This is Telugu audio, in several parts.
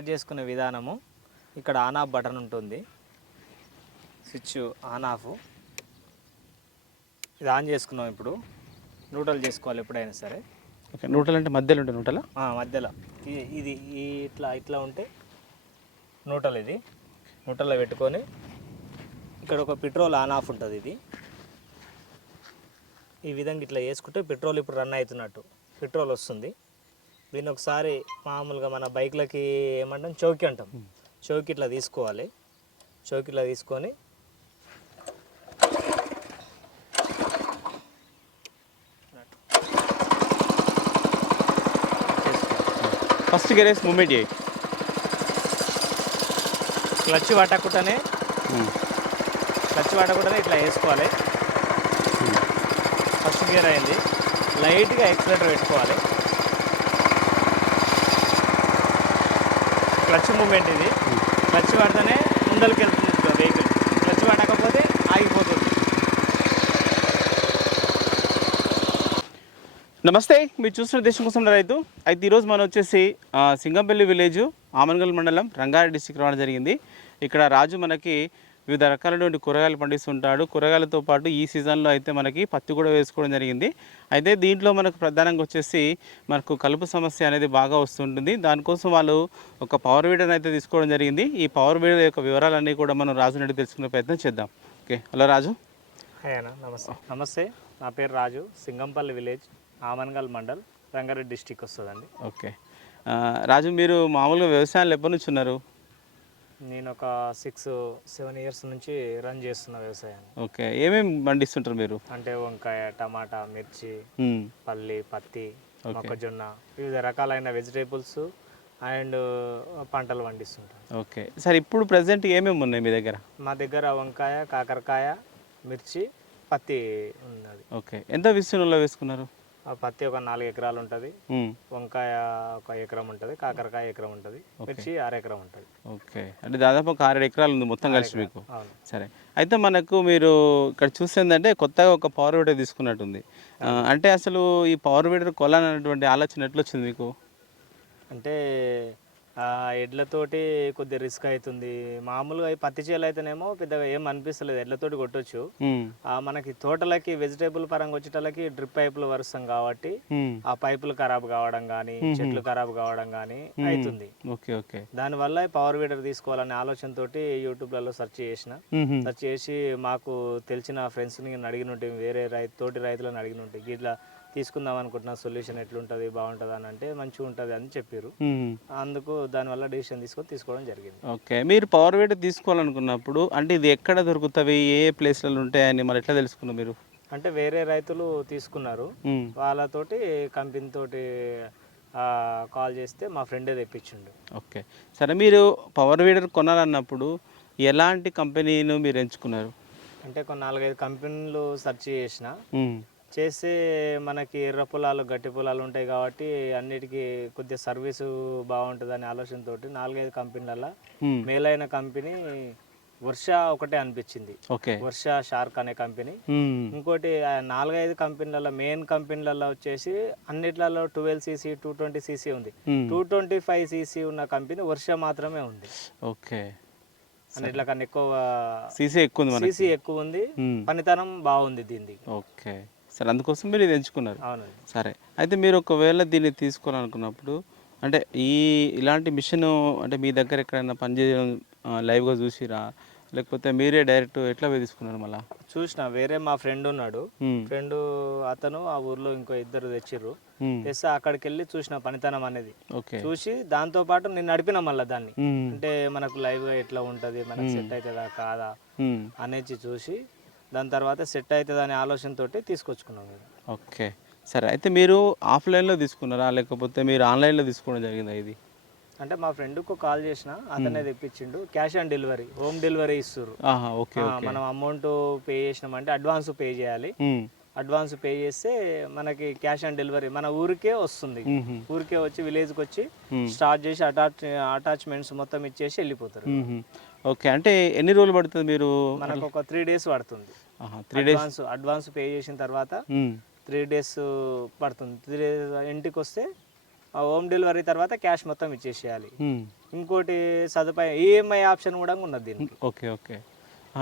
స్టార్ట్ చేసుకునే విధానము ఇక్కడ ఆన్ ఆఫ్ బటన్ ఉంటుంది, స్విచ్ ఆన్ ఆఫ్. ఇది ఆన్ చేసుకున్నాం. ఇప్పుడు న్యూట్రల్ చేసుకోవాలి ఎప్పుడైనా సరే. ఓకే, న్యూట్రల్ అంటే మధ్యలో ఉంటుంది న్యూట్రల్? మధ్యలో ఇది ఇట్లా ఉంటే న్యూట్రల్. ఇది న్యూట్రల్లో పెట్టుకొని ఇక్కడ ఒక పెట్రోల్ ఆన్ ఆఫ్ ఉంటుంది. ఇది ఈ విధంగా ఇట్లా వేసుకుంటే పెట్రోల్ ఇప్పుడు రన్ అవుతున్నట్టు పెట్రోల్ వస్తుంది. దీన్ని ఒకసారి మామూలుగా మన బైక్లకి ఏమంటాం, చౌకి అంటాం, చౌకి ఇట్లా తీసుకోవాలి. చౌకి ఇట్లా తీసుకొని ఫస్ట్ గేర్ వేసి మూమెంట్ చేయి. క్లచ్ పట్టకుండానే ఇట్లా వేసుకోవాలి. ఫస్ట్ గేర్ అయింది. లైట్గా యాక్సిలరేటర్ పెట్టుకోవాలి. క్లచ్ మూమెంట్ ఇది. క్లచ్ పడితేనే ముందరికి వెళ్తుంది వెహికల్. క్లచ్ పడకపోతే ఆగిపోతుంది. నమస్తే, మీరు చూస్తున్న దేశం కోసం రైతు. అయితే ఈరోజు మనం వచ్చేసి సింగంపల్లి విలేజ్, ఆమన్గల్ మండలం, రంగారెడ్డి డిస్ట్రిక్ట్ రావడం జరిగింది. ఇక్కడ రాజు మనకి వివిధ రకాలైనటువంటి కూరగాయలు పండిస్తుంటాడు. కూరగాయలతో పాటు ఈ సీజన్లో అయితే మనకి పత్తి కూడా వేసుకోవడం జరిగింది. అయితే దీంట్లో మనకు ప్రధానంగా వచ్చేసి మనకు కలుపు సమస్య అనేది బాగా వస్తుంటుంది. దానికోసం వాళ్ళు ఒక పవర్ వీడర్ అయితే తీసుకోవడం జరిగింది. ఈ పవర్ వీడర్ యొక్క వివరాలన్నీ కూడా మనం రాజు నుండి తెలుసుకునే ప్రయత్నం చేద్దాం. ఓకే, హలో రాజు. హాయ్ అన్న, నమస్తే. నా పేరు రాజు, సింగంపల్లి విలేజ్, ఆమన్గల్ మండల్, రంగారెడ్డి డిస్ట్రిక్ట్ వస్తుందండి. ఓకే రాజు, మీరు మామూలుగా వ్యవసాయాలు ఎప్పటి నుంచి ఉన్నారు? నేను ఒక 6-7 ఇయర్స్ నుంచి రన్ చేస్తున్న వ్యవసాయాన్ని. ఓకే, ఏమేమి పండిస్తుంటారు మీరు? అంటే వంకాయ, టమాటా, మిర్చి, పల్లి, పత్తి, మొక్కజొన్న, వివిధ రకాలైన వెజిటేబుల్స్ అండ్ పంటలు పండిస్తుంటాను. ఓకే సార్, ఇప్పుడు ప్రజెంట్ ఏమేమి ఉన్నాయి మీ దగ్గర? మా దగ్గర వంకాయ, కాకరకాయ, మిర్చి, పత్తి ఉన్నది. ఓకే, ఎంత విస్తీర్ణంలో వేసుకున్నారు? పత్తి ఒక 4 ఎకరాలు ఉంటుంది, వంకాయ ఒక ఎకరం ఉంటుంది, కాకరకాయ ఎకరం ఉంటుంది, మిర్చి 6 ఎకరం ఉంటుంది. ఓకే, అంటే దాదాపు ఒక 6 ఎకరాలు ఉంది మొత్తం కలిసి మీకు. సరే, అయితే మనకు మీరు ఇక్కడ చూసిందంటే కొత్తగా ఒక పవర్ వీడర్ తీసుకున్నట్టుంది. అంటే అసలు ఈ పవర్ వీడర్ కొనాలనేటువంటి ఆలోచన ఎట్లా వచ్చింది మీకు? అంటే ఎడ్లతోటి కొద్దిగా రిస్క్ అవుతుంది. మామూలుగా పత్తి చేలు అయితేనేమో పెద్దగా ఏం అనిపిస్తలేదు, ఎడ్లతోటి కొట్టొచ్చు. మనకి తోటలకి వెజిటేబుల్ పరంగా వచ్చేటలకి డ్రిప్ పైపులు వరుస్తాం కాబట్టి ఆ పైపులు ఖరాబ్ కావడం కానీ, చెట్లు ఖరాబ్ కావడం కానీ అవుతుంది. దానివల్ల పవర్ వీడర్ తీసుకోవాలనే ఆలోచనతోటి యూట్యూబ్లలో సెర్చ్ చేసి మాకు తెలిసిన ఫ్రెండ్స్ని అడిగినట్టు, వేరే తోటి రైతులను అడిగినట్టు, ఇట్లా తీసుకుందాం అనుకుంటున్నా, సొల్యూషన్ ఎట్లుంటుంది, బాగుంటుంది అని అంటే మంచిగా ఉంటుంది అని చెప్పారు. అందుకు దానివల్ల డిసిషన్ తీసుకోవడం జరిగింది. ఓకే, మీరు పవర్ వీడర్ తీసుకోవాలనుకున్నప్పుడు అంటే ఇది ఎక్కడ దొరుకుతాయి, ఏ ప్లేస్లలో ఉంటాయని మరి ఎట్లా తెలుసుకున్నారు మీరు? అంటే వేరే రైతులు తీసుకున్నారు, వాళ్ళతోటి కంపెనీ తోటి కాల్ చేస్తే మా ఫ్రెండే తెప్పించిండు. ఓకే, సరే, మీరు పవర్ వీడర్ కొనాలన్నప్పుడు ఎలాంటి కంపెనీను మీరు ఎంచుకున్నారు? అంటే కొన్ని 4-5 కంపెనీలు సెర్చ్ చేస్తే మనకి ఎర్ర పొలాలు, గట్టి పొలాలు ఉంటాయి కాబట్టి అన్నిటికీ కొద్దిగా సర్వీసు బాగుంటుంది అనే ఆలోచనతో 4-5 కంపెనీలలో మేలైన కంపెనీ వర్ష ఒకటే అనిపించింది. వర్ష షార్క్ అనే కంపెనీ. ఇంకోటి 4-5 కంపెనీలలో మెయిన్ కంపెనీలలో వచ్చేసి అన్నిట్లలో 12cc 220cc ఉంది. 225cc ఉన్న కంపెనీ వర్ష మాత్రమే ఉంది. ఓకే, అన్నిట్ల కన్నా సీసీ ఎక్కువ ఉంది, పనితనం బాగుంది దీనికి. ఓకే, సరే, అందుకోసం మీరు ఇది ఎంచుకున్నారు. సరే, అయితే మీరు ఒకవేళ దీన్ని తీసుకోవాలనుకున్నప్పుడు అంటే ఇలాంటి మిషన్ అంటే మీ దగ్గర ఎక్కడైనా పనిచేయడం లైవ్గా చూసిరా, లేకపోతే మీరే డైరెక్ట్ ఎట్లా తీసుకున్నారు? మళ్ళీ చూసిన వేరే మా ఫ్రెండ్ ఉన్నాడు, ఫ్రెండ్ అతను ఆ ఊర్లో ఇంకో 2 తెచ్చిర్రు. తెస్తే అక్కడికి వెళ్ళి చూసిన పనితనం అనేది చూసి దాంతో పాటు నేను నడిపిన మళ్ళీ దాన్ని, అంటే మనకు లైవ్గా ఎట్లా ఉంటుంది, మనకు సెట్ అవుతుందా కాదా అనేది చూసి దాని తర్వాత సెట్ అవుతుంది అనే ఆలోచనతో తీసుకొచ్చుకున్నాం. ఓకే, సరే, అయితే మీరు ఆఫ్లైన్లో తీసుకున్నారా లేకపోతే మీరు ఆన్లైన్లో తీసుకోవడం జరిగిందా ఇది? అంటే మా ఫ్రెండ్కు కాల్ చేసిన, అతనే తెప్పించిండు. Cash on delivery, home delivery ఇస్తారు. మనం అమౌంట్ పే చేసినామంటే అడ్వాన్స్ పే చేయాలి. అడ్వాన్స్ పే చేస్తే మనకి క్యాష్ ఆన్ డెలివరీ మన ఊరికే వస్తుంది. ఊరికే వచ్చి విలేజ్కి వచ్చి స్టార్ట్ చేసి అటాచ్మెంట్స్ మొత్తం ఇచ్చేసి వెళ్ళిపోతారు. ఓకే, అంటే ఎన్ని రోజులు పడుతుంది? మీరు మనకు ఒక 3 days పడుతుంది. అడ్వాన్స్ పే చేసిన తర్వాత 3 days పడుతుంది. 3 days ఇంటికి వస్తే హోమ్ డెలివరీ తర్వాత క్యాష్ మొత్తం ఇచ్చేసేయాలి. ఇంకోటి సదుపాయం ఈఎంఐ ఆప్షన్ కూడా ఉన్నది దీనికి. ఓకే ఓకే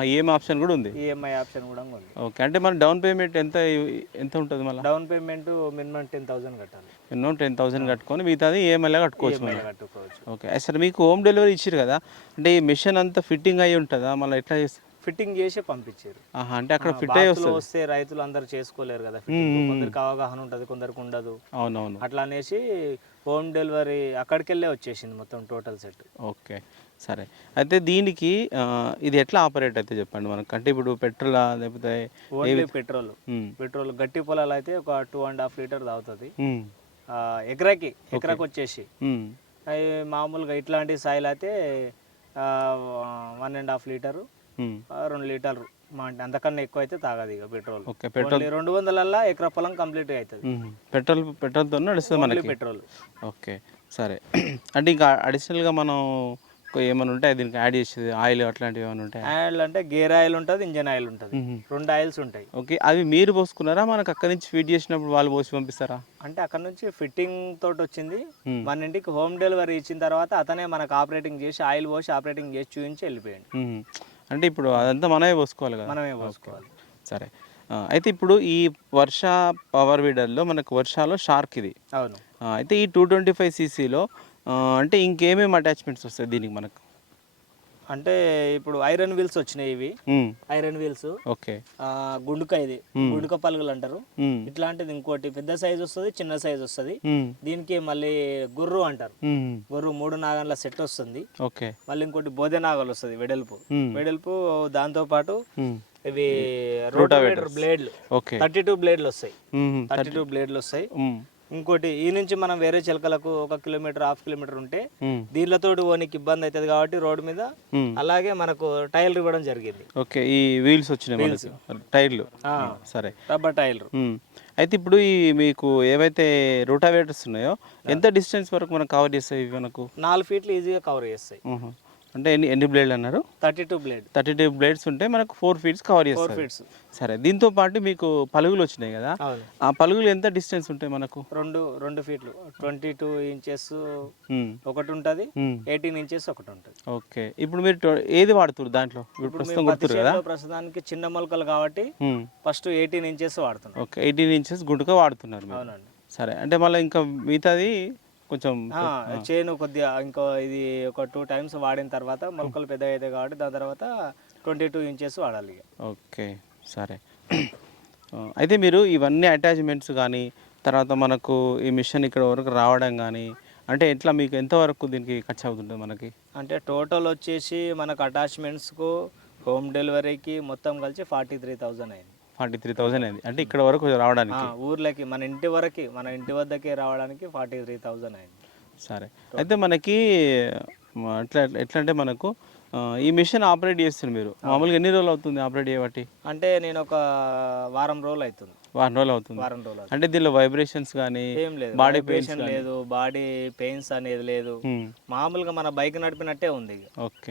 ఈఎంఐ ఆప్షన్ కూడా ఉంది. ఈఎంఐ ఆప్షన్ కూడా ఉంది. ఓకే అంటే మన డౌన్ పేమెంట్ ఎంత ఉంటుంది మళ్ళీ? డౌన్ పేమెంట్ మినిమం 10,000 కట్టాలి. మినిమం 10,000 కట్టుకొని మిగతాది ఈఎంఐలో కట్టుకోవచ్చు మనం. కట్టుకోవచ్చు. ఓకే అసలు మీకు హోమ్ డెలివరీ ఇచ్చారు కదా, అంటే ఈ మిషన్ అంతా ఫిట్టింగ్ అయ్యి ఉంటుందా మళ్ళీ ఎట్లా చేస్తారు? ఫిట్టింగ్ చేసి పంపించారు. అంటే అక్కడ ఫిట్ అయ్యి వస్తుంది. వస్తే రైతులు అందరు చేసుకోలేరు కదా, కొందరికి అవగాహన ఉంటుంది, కొందరికి ఉండదు. అవునవును. అట్లా అనేసి హోమ్ డెలివరీ అక్కడికి వెళ్ళే వచ్చేసింది మొత్తం టోటల్ సెట్. ఓకే సరే అయితే దీనికి ఇది ఎట్లా ఆపరేట్ అయితే చెప్పండి మనకు. అంటే ఇప్పుడు పెట్రోలా లేకపోతే ఓన్లీ పెట్రోల్ గట్టి పొలాలు అయితే ఒక 2.5 లీటర్ తాగుతుంది ఎకరాకి వచ్చేసి. అవి మామూలుగా ఇట్లాంటి సాయిల్ అయితే 1.5 లీటరు 2 లీటర్లు అంటే అంతకన్నా ఎక్కువ అయితే తాగదు ఇక పెట్రోల్. 200 ఎకరా పొలం కంప్లీట్ అవుతుంది. పెట్రోల్తో నడుస్తుంది మనకి పెట్రోల్. ఓకే సరే అంటే ఇంకా అడిషనల్గా మనం ఏమైనా ఉంటాయి దీనికి యాడ్ చేసేది ఆయిల్ అట్లాంటివి ఏమైనా ఉంటాయి? ఆయిల్ అంటే గేర్ ఆయిల్ ఉంటుంది, ఇంజన్ ఆయిల్ ఉంటుంది, 2 ఆయిల్స్ ఉంటాయి. ఓకే అవి మీరు పోసుకున్నారా మనకు అక్కడ నుంచి ఫీడ్ చేసినప్పుడు వాళ్ళు పోసి పంపిస్తారా? అంటే అక్కడ నుంచి ఫిట్టింగ్ తోటి వచ్చింది, మన ఇంటికి హోమ్ డెలివరీ ఇచ్చిన తర్వాత అతనే మనకు ఆపరేటింగ్ చేసి ఆయిల్ పోసి ఆపరేటింగ్ చేసి చూపించి వెళ్ళిపోయాడు. అంటే ఇప్పుడు అదంతా మనమే పోసుకోవాలి కదా? మనమే పోసుకోవాలి. సరే అయితే ఇప్పుడు ఈ వర్ష పవర్ వీడర్లో మనకు వర్షాలో షార్క్ ఇది. అవును. అయితే ఈ 225cc అంటే ఇంకేమేమి అటాచ్మెంట్స్ వస్తాయి దీనికి మనకు? అంటే ఇప్పుడు ఐరన్ వీల్స్ వచ్చినాయి. ఇవి ఐరన్ వీల్స్. ఓకే. గుండుక, ఇది గుండుక పలుగులు అంటారు. ఇట్లాంటిది ఇంకోటి పెద్ద సైజ్ వస్తుంది, చిన్న సైజ్ వస్తుంది. దీనికి మళ్ళీ గుర్రు అంటారు. గుర్రు 3 నాగన్ల సెట్ వస్తుంది. ఓకే. మళ్ళీ ఇంకోటి బోధే నాగలు వస్తుంది వెడల్పు. దాంతో పాటు ఇవి రోటావేటర్ బ్లేడ్లు 32 బ్లేడ్లు వస్తాయి. 32 బ్లేడ్లు వస్తాయి. ఇంకోటి ఈ నుంచి మనం వేరే చిలకలకు 1 కిలోమీటర్ 1/2 కిలోమీటర్ ఉంటే దీనిలతో ఓనికి ఇబ్బంది అవుతుంది కాబట్టి రోడ్డు మీద అలాగే మనకు టైర్లు ఇవ్వడం జరిగింది. ఓకే ఈ వీల్స్ వచ్చినాయి టైర్లు. సరే రబ్బర్ టైర్లు. అయితే ఇప్పుడు ఈ మీకు ఏవైతే రోటావేటర్స్ ఉన్నాయో ఎంత డిస్టెన్స్ వరకు మనకు కవర్ చేస్తాయి? మనకు 4 ఫీట్లు ఈజీగా కవర్ చేస్తాయి. అంటే ఎన్ని బ్లేడ్లు అన్నారు? 32 బ్లేడ్స్ ఉంటే మనకు 4 ఫీట్స్ కవర్ చేస్తారు. సరే దీంతో పాటు మీకు పలుగులు వచ్చినాయి కదా, ఆ పలుగులు ఎంత డిస్టెన్స్ ఉంటాయి మనకు? 2 ఫీట్లు 22 ఇంచెస్ ఒకటి ఉంటుంది, 18 ఇంచెస్ ఒకటి ఉంటుంది. ఓకే ఇప్పుడు మీరు ఏది వాడుతున్నారు దాంట్లో? ప్రస్తుతానికి చిన్న మొలకలు కాబట్టి ఫస్ట్ 18 ఇంచెస్ వాడుతున్నాం. ఓకే 18 ఇంచెస్ గుంటుగా వాడుతున్నారు. అవునండి. సరే అంటే మళ్ళీ ఇంకా మిగతాది కొంచెం చేను కొద్దిగా ఇంకో ఇది ఒక 2 టైమ్స్ వాడిన తర్వాత మొలకలు పెద్ద అవుతాయి కాబట్టి దాని తర్వాత 22 ఇంచెస్ వాడాలి. ఓకే సరే అయితే మీరు ఇవన్నీ అటాచ్మెంట్స్ కానీ తర్వాత మనకు ఈ మిషన్ ఇక్కడ వరకు రావడం కానీ అంటే ఎట్లా మీకు ఎంతవరకు దీనికి ఖర్చు అవుతుంటుంది మనకి? అంటే టోటల్ వచ్చేసి మనకు అటాచ్మెంట్స్కు హోమ్ డెలివరీకి మొత్తం కలిసి 43,000 అయింది. 43,000 అయింది. అంటే ఇక్కడ వరకు రావడానికి ఊర్లకి మన ఇంటి వద్దకే రావడానికి 43,000 అయింది. సరే అయితే మనకి ఎట్లా అంటే మనకు ఈ మిషన్ ఆపరేట్ చేస్తుంది మీరు మామూలుగా ఎన్ని రోజులు అవుతుంది ఆపరేట్ చేయబట్టి? అంటే నేను ఒక వారం రోజులు అవుతుంది. వారం రోజులు అవుతుంది. అంటే దీనిలో వైబ్రేషన్స్ కానీ ఏం లేదు, బాడీ పెయిన్స్ లేదు, బాడీ పెయిన్స్ అనేది లేదు. మామూలుగా మన బైక్ నడిపినట్టే ఉంది.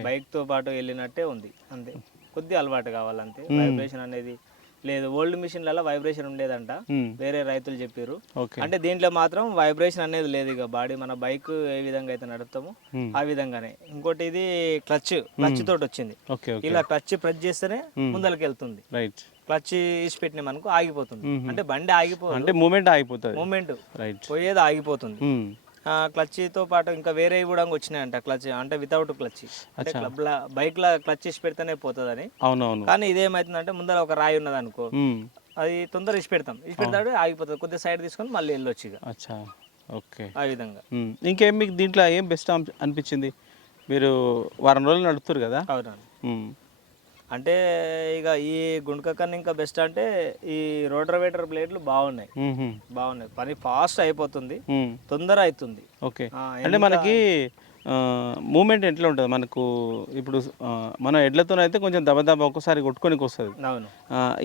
బైక్ తో పాటు వెళ్ళినట్టే ఉంది అంతే. కొద్దిగా అలవాటు కావాలంతే. వైబ్రేషన్ అనేది లేదు. ఓల్డ్ మిషన్లలో వైబ్రేషన్ ఉండేదంట, వేరే రైతులు చెప్పారు. అంటే దీంట్లో మాత్రం వైబ్రేషన్ అనేది లేదు. ఇక బాడీ మన బైక్ ఏ విధంగా అయితే నడుపుతామో ఆ విధంగానే. ఇంకోటి ఇది క్లచ్ తోటి వచ్చింది. ఇలా క్లచ్ ప్రెస్ చేస్తేనే ముందరికి వెళ్తుంది. క్లచ్ ఇసి పెట్టిన మనకు ఆగిపోతుంది. అంటే బండి ఆగిపోతుంది, అంటే మూమెంట్ ఆగిపోతుంది, మూమెంట్ పోయేది ఆగిపోతుంది. క్లచ్ తో పాటు ఇంకా వేరే కూడా వచ్చినాయంట క్లచ్, అంటే వితౌట్ క్లచ్. అంటే బైక్ లా క్లచ్ ఇసి పెడితేనే పోతుందని. కానీ ఇదేమైతుందంటే ముందర ఒక రాయి ఉన్నది అనుకో, అది తొందర ఇసి పెడతాడు ఆగిపోతుంది. కొద్దిగా సైడ్ తీసుకొని మళ్ళీ వెళ్ళొచ్చు ఇక. ఓకే ఆ విధంగా. ఇంకేం మీకు దీంట్లో ఏం బెస్ట్ అనిపించింది? మీరు వారం రోజులు నడుపుతారు కదా. అవును. అంటే ఇక ఈ గుండక కన్నా ఇంకా బెస్ట్ అంటే ఈ రోటవేటర్ బ్లేడ్లు బాగున్నాయి. పని ఫాస్ట్ అయిపోతుంది, తొందర అవుతుంది. ఓకే అంటే మనకి మూమెంట్ ఎట్లా ఉంటుంది మనకు? ఇప్పుడు మన ఎడ్లతోనైతే కొంచెం దబదబ ఒక్కసారి కొట్టుకోనికి వస్తుంది. అవును.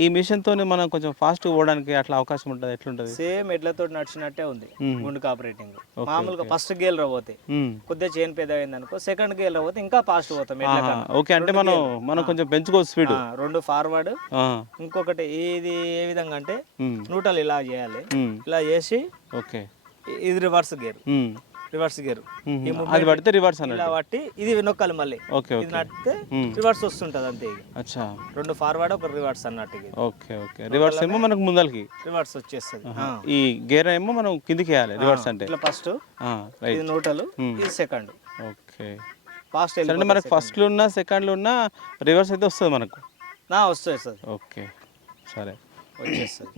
ఈ మిషన్ తోని మనం కొంచెం ఫాస్ట్ పోవడానికి అట్లా అవకాశం ఉంటుంది. ఎట్లుంటది? సేమ్ ఎడ్లతో నడిచినట్టే ఉంది గుండుక ఆపరేటింగ్. మామూలుగా ఫస్ట్ గేర్ లో పోతే కొద్దిగా చైన్ పెద్ద అయింది అనుకో, సెకండ్ గేర్ లో పోతే ఇంకా ఫాస్ట్ పోతాం. ఓకే అంటే మనం కొంచెం పెంచుకోవచ్చు స్పీడ్. 2 ఫార్వర్డ్, ఇంకొకటి ఇది ఏ విధంగా అంటే న్యూట్రల్ ఇలా చేయాలి. ఇలా చేసి ఓకే ఇది రివర్స్ గేర్. రివర్స్ గేర్ అది పడితే రివర్స్ ఇలా అన్నట్టు. పట్టి ఇది నొక్కాలి మళ్ళీ ఓకే ఇది నడితే రివర్స్ వస్తుంటది అంతే ఇక అచ్చా. 2 ఫార్వర్డ్ ఒక రివర్స్ అన్నట్టు ఇది ఓకే ఓకే. రివర్స్ ఏమో మనకు ముందలకి, రివర్స్ వచ్చేస్తుంది. ఈ గేర్ ఏమో మనం కిందికి వేయాలి రివర్స్ అంటే. ఇట్లా ఫస్ట్ రైట్. ఇది న్యూట్రల్ ఇది సెకండ్. ఓకే. ఫాస్ట్ అంటే మనకు ఫస్ట్లో ఉన్న సెకండ్లో ఉన్న రివర్స్ అయితే వస్తుంది మనకు. వస్తుంది సార్. ఓకే సరే వచ్చేస్తుంది.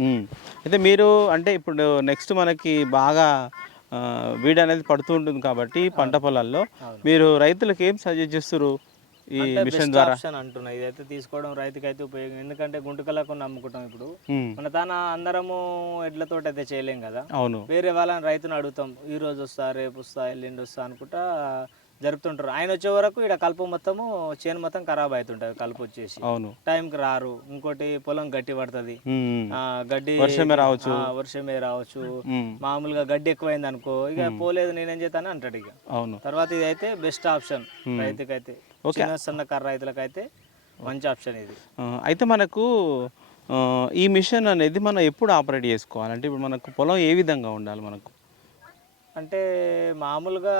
అయితే మీరు అంటే ఇప్పుడు నెక్స్ట్ మనకి బాగా వీడ్ అనేది పడుతూ ఉంటుంది కాబట్టి పంట పొలాల్లో మీరు రైతులకు ఏం సజెస్ట్ చేస్తారు ఈ మిషన్ ద్వారా? ఆప్షన్ అంటున్నా ఇదైతే తీసుకోవడం రైతుకైతే ఉపయోగం. ఎందుకంటే గుంటకలకు నమ్ముకుంటాం ఇప్పుడు మన అందరము ఎడ్లతోటి అయితే చేయలేం కదా. అవును. వేరే వాళ్ళని రైతుని అడుగుతాం, ఈ రోజు వస్తా రేపు వస్తా ఎల్లుండి వస్తా అనుకుంటా జరుపుతుంటారు. ఆయన వచ్చే వరకు ఇక్కడ కలుపు మొత్తము చేను మొత్తం ఖరాబ్ అవుతుంటది. కలుపు వచ్చేసి అవును టైంకి రారు. ఇంకోటి పొలం గట్టి పడుతుంది, గడ్డి వర్షమే రావచ్చు. మామూలుగా గడ్డి ఎక్కువైంది అనుకో ఇక పోలేదు నేనేం చేస్తాను అంటాడు ఇక. అవును. తర్వాత ఇది అయితే బెస్ట్ ఆప్షన్ రైతుకైతే, చిన్న సన్నకారు రైతులకైతే మంచి ఆప్షన్ ఇది. అయితే మనకు ఈ మిషన్ అనేది మనం ఎప్పుడు ఆపరేట్ చేసుకోవాలంటే ఇప్పుడు మనకు పొలం ఏ విధంగా ఉండాలి మనకు? అంటే మామూలుగా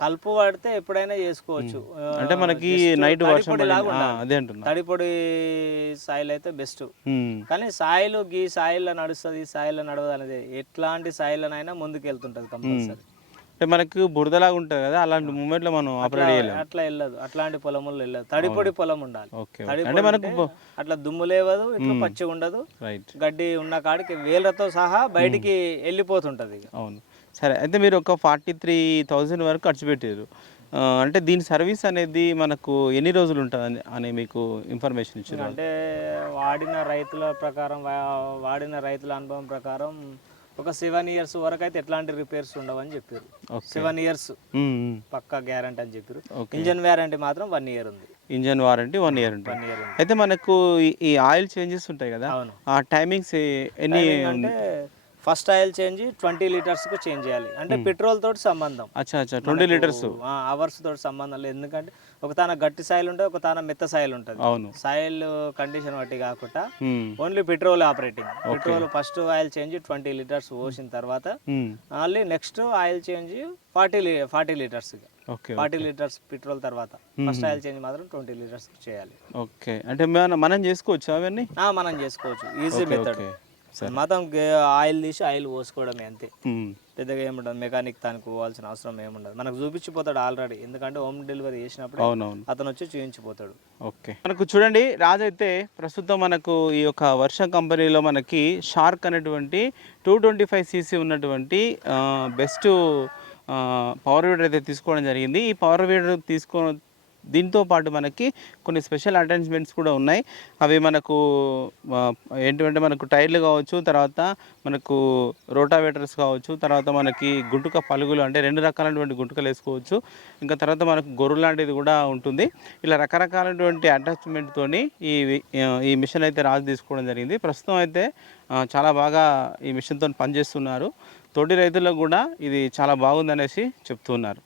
కలుపు వాడితే ఎప్పుడైనా చేసుకోవచ్చు. అంటే మనకి నైట్ వర్షం అదే అంటున్నా, తడిపొడి సాయిల్ అయితే బెస్ట్. కానీ సాయిల్ గీ సాయిల్లో నడుస్తుంది, సాయిల్లో నడవదు అనేది ఎట్లాంటి సాయిల్లోనైనా ముందుకు వెళ్తుంటది కంపల్సరీ. అంటే మనకు బురదలాగా ఉంటుంది కదా, అలాంటి మూమెంట్ లో మనం ఆపరేట్ చేయలేము. అట్లా వెళ్ళదు, అట్లాంటి పొలంలో వెళ్ళదు. తడిపొడి పొలం ఉండాలి. అంటే మనకు అట్లా దుమ్ము లేవదు, ఇట్లా పచ్చి ఉండదు, గడ్డి ఉన్న కాడికి వేలతో సహా బయటికి వెళ్ళిపోతుంటది. అవును. సరే, అయితే మీరు ఒక 43,000 వరకు ఖర్చు పెట్టారు. అంటే దీని సర్వీస్ అనేది మనకు ఎన్ని రోజులు ఉంటుంది అని మీకు ఇన్ఫర్మేషన్ ఇచ్చారు? అంటే వాడిన రైతుల అనుభవం ప్రకారం ఒక 7 years వరకు అయితే ఎట్లాంటి రిపేర్స్ ఉండవని చెప్పారు. 7 years పక్కా గ్యారంటీ అని చెప్పారు. ఇంజన్ వారంటీ మాత్రం 1 year ఉంది. ఇంజన్ వారంటీ 1 year ఉంటుంది. అయితే మనకు ఈ ఆయిల్ చేంజెస్ ఉంటాయి కదా, ఆ టైమింగ్స్ ఎన్ని? అంటే ఫస్ట్ ఆయిల్ చేంజ్ 20 liters కు చేంజ్ చేయాలి. అంటే పెట్రోల్ తోటి సంబంధం. 20 liters అవర్స్ తోటి సంబంధం లేదు. ఎందుకంటే ఒక తాన గట్టి సాయిల్ ఉంటుంది, ఒక తాన మెత్త సాయిల్ ఉంటుంది. సాయిల్ కండిషన్ బట్టి కాకుండా only petrol operating. Petrol first oil change 20 liters పోసిన తర్వాత మళ్ళీ next oil change 40 liters. 40 liters petrol తర్వాత ఫస్ట్ ఆయిల్ చేంజ్ మాత్రం 20 liters చేయాలి. ఓకే. అంటే మనం చేసుకోవచ్చు అవన్నీ? మనం చేసుకోవచ్చు, ఈజీ మెథడ్. మాత్రం ఆయిల్ తీసి ఆయిల్ పోసుకోవడమే అంతే, పెద్దగా ఏముండదు. మెకానిక్ దానికి పోవాల్సిన అవసరం ఏముండదు. మనకు చూపించిపోతాడు ఆల్రెడీ, ఎందుకంటే హోమ్ డెలివరీ చేసినప్పుడు అతను వచ్చి చూపించిపోతాడు. ఓకే. మనకు చూడండి, రాజు అయితే ప్రస్తుతం మనకు ఈ యొక్క వర్ష కంపెనీలో మనకి షార్క్ అనేటువంటి 225cc ఉన్నటువంటి బెస్ట్ పవర్ వీడర్ అయితే తీసుకోవడం జరిగింది. ఈ పవర్ వీడర్ దీంతో పాటు మనకి కొన్ని స్పెషల్ అటాచ్మెంట్స్ కూడా ఉన్నాయి. అవి మనకు ఏంటంటే మనకు టైర్లు కావచ్చు, తర్వాత మనకు రోటావేటర్స్ కావచ్చు, తర్వాత మనకి గుంటుక పలుగులు అంటే 2 రకాలైనటువంటి గుంటుకలు వేసుకోవచ్చు. ఇంకా తర్వాత మనకు గొర్రె లాంటిది కూడా ఉంటుంది. ఇలా రకరకాలైనటువంటి అటాచ్మెంట్తోని ఈ మిషన్ అయితే రాజు తీసుకోవడం జరిగింది. ప్రస్తుతం అయితే చాలా బాగా ఈ మిషన్తో పనిచేస్తున్నారు. తోటి రైతులకు కూడా ఇది చాలా బాగుందనేసి చెప్తున్నారు.